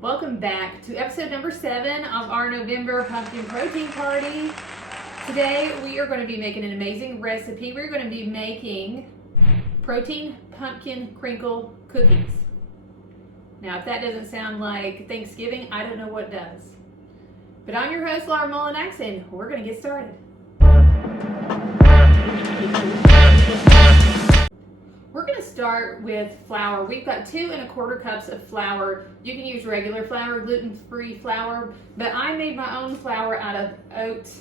Welcome back to episode number 7 of our November pumpkin protein party. Today we are going to be making an amazing recipe. We're going to be making protein pumpkin crinkle cookies. Now if that doesn't sound like Thanksgiving, I don't know what does. But I'm your host, Laura Mullinax, and we're going to get started. We're going to start with flour. We've got 2 1/4 cups of flour. You can use regular flour, gluten-free flour, but I made my own flour out of oats,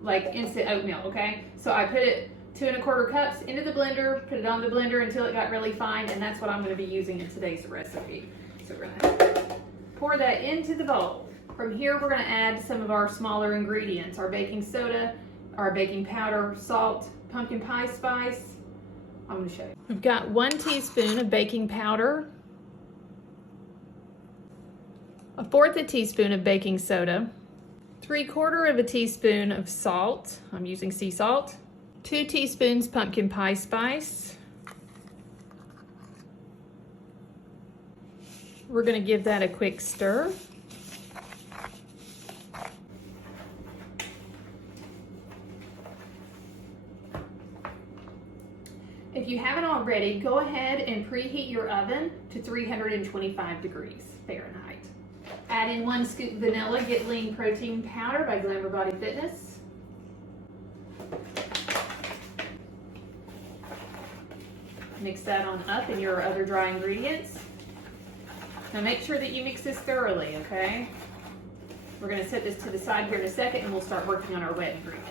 like instant oatmeal, okay? So I put it 2 1/4 cups into the blender, put it on the blender until it got really fine, and that's what I'm going to be using in today's recipe. So we're going to pour that into the bowl. From here, we're going to add some of our smaller ingredients, our baking soda, our baking powder, salt, pumpkin pie spice. I'm going to show you. We've got 1 teaspoon of baking powder, 1/4 teaspoon of baking soda, 3/4 teaspoon of salt. I'm using sea salt, 2 teaspoons pumpkin pie spice. We're going to give that a quick stir. If you haven't already, go ahead and preheat your oven to 325 degrees Fahrenheit. Add in 1 scoop vanilla Get Lean protein powder by Glamour Body Fitness. Mix that on up in your other dry ingredients. Now make sure that you mix this thoroughly, okay? We're going to set this to the side here in a second and we'll start working on our wet ingredients.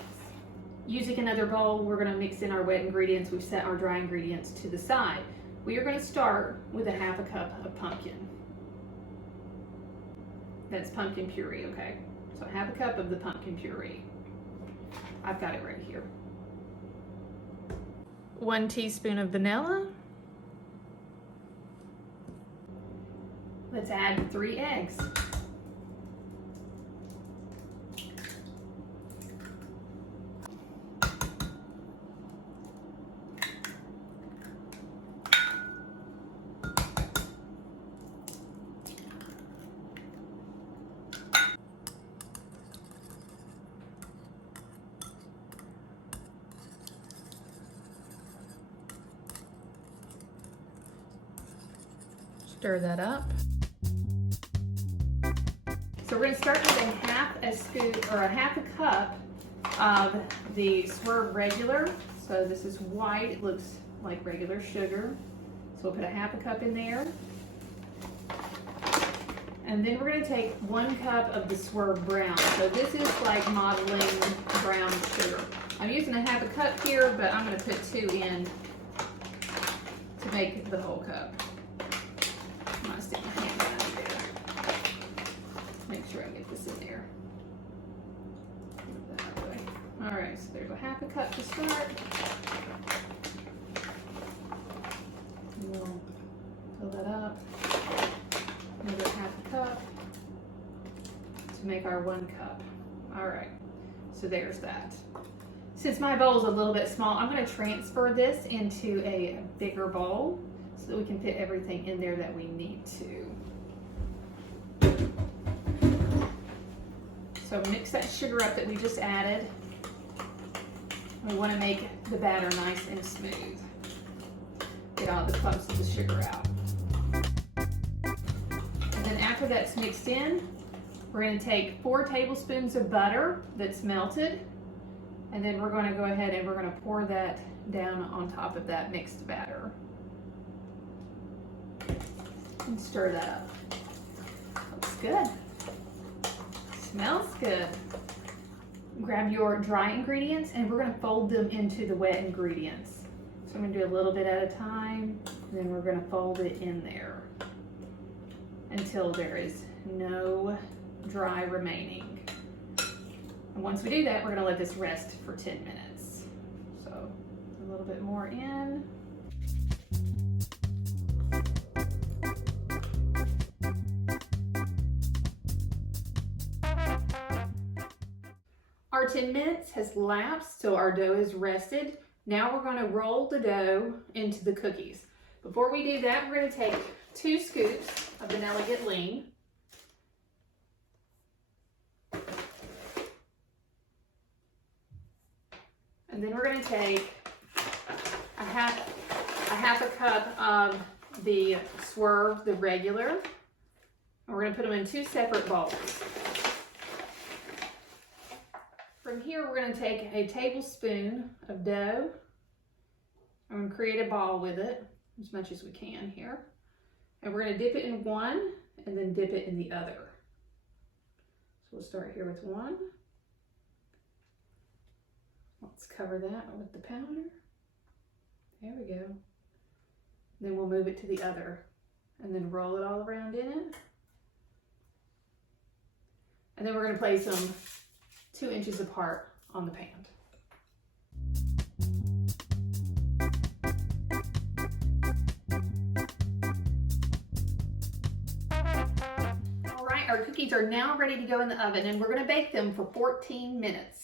Using another bowl, we're going to mix in our wet ingredients. We've set our dry ingredients to the side. We are going to start with 1/2 cup of pumpkin. That's pumpkin puree, okay? So 1/2 cup of the pumpkin puree. I've got it right here. 1 teaspoon of vanilla. Let's add 3 eggs. Stir that up. So we're going to start with 1/2 scoop or 1/2 cup of the Swerve regular. So this is white, it looks like regular sugar. So we'll put 1/2 cup in there. And then we're going to take 1 cup of the Swerve brown. So this is like modeling brown sugar. I'm using 1/2 cup here, but I'm going to put 2 in to make the whole cup. I'm going to stick my hand down there. Make sure I get this in there. That way. All right, so there's 1/2 cup to start. We'll fill that up. Another 1/2 cup to make our 1 cup. All right, so there's that. Since my bowl is a little bit small, I'm going to transfer this into a bigger bowl so that we can fit everything in there that we need to. So mix that sugar up that we just added. We want to make the batter nice and smooth. Get all the clumps of the sugar out. And then after that's mixed in, we're going to take 4 tablespoons of butter that's melted. And then we're going to go ahead and we're going to pour that down on top of that mixed batter. And stir that up. Looks good. Smells good. Grab your dry ingredients and we're going to fold them into the wet ingredients. So I'm going to do a little bit at a time, and then we're going to fold it in there until there is no dry remaining. And once we do that, we're going to let this rest for 10 minutes. So a little bit more in. Our 10 minutes has lapsed, so our dough is rested. Now we're going to roll the dough into the cookies. Before we do that, we're going to take 2 scoops of vanilla Get Lean. And then we're going to take a half a cup of the Swerve, the regular, and we're going to put them in 2 separate bowls. From here, we're going to take a tablespoon of dough. I'm going to create a ball with it, as much as we can here. And we're going to dip it in one, and then dip it in the other. So we'll start here with one. Let's cover that with the powder. There we go. Then we'll move it to the other, and then roll it all around in it. And then we're going to place them 2 inches apart on the pan. All right, our cookies are now ready to go in the oven, and we're going to bake them for 14 minutes.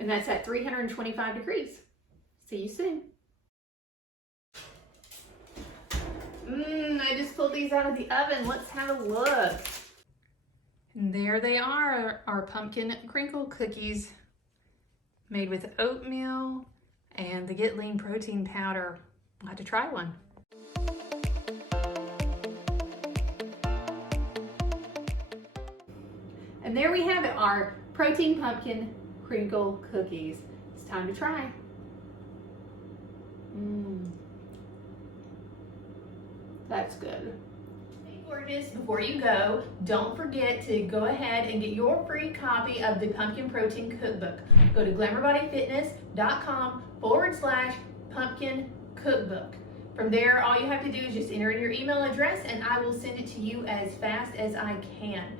And that's at 325 degrees. See you soon. I just pulled these out of the oven. Let's have a look. And there they are, our pumpkin crinkle cookies made with oatmeal and the Get Lean protein powder. I'll have to try one. And there we have it, our protein pumpkin crinkle cookies. It's time to try. That's good. Hey gorgeous, before you go, don't forget to go ahead and get your free copy of the Pumpkin Protein Cookbook. Go to glamourbodyfitness.com/pumpkin cookbook. From there, all you have to do is just enter in your email address and I will send it to you as fast as I can.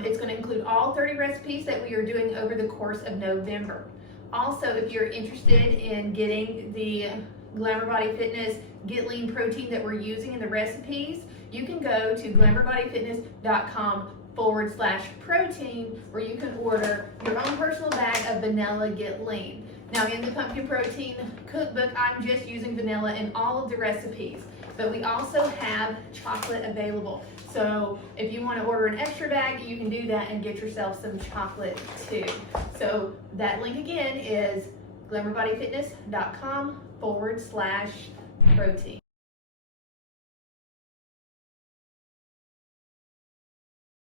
It's going to include all 30 recipes that we are doing over the course of November. Also, if you're interested in getting the Glamour Body Fitness Get Lean protein that we're using in the recipes, you can go to glamourbodyfitness.com/protein where you can order your own personal bag of vanilla Get Lean. Now in the Pumpkin Protein Cookbook, I'm just using vanilla in all of the recipes, but we also have chocolate available. So if you want to order an extra bag, you can do that and get yourself some chocolate too. So that link again is glamourbodyfitness.com/protein.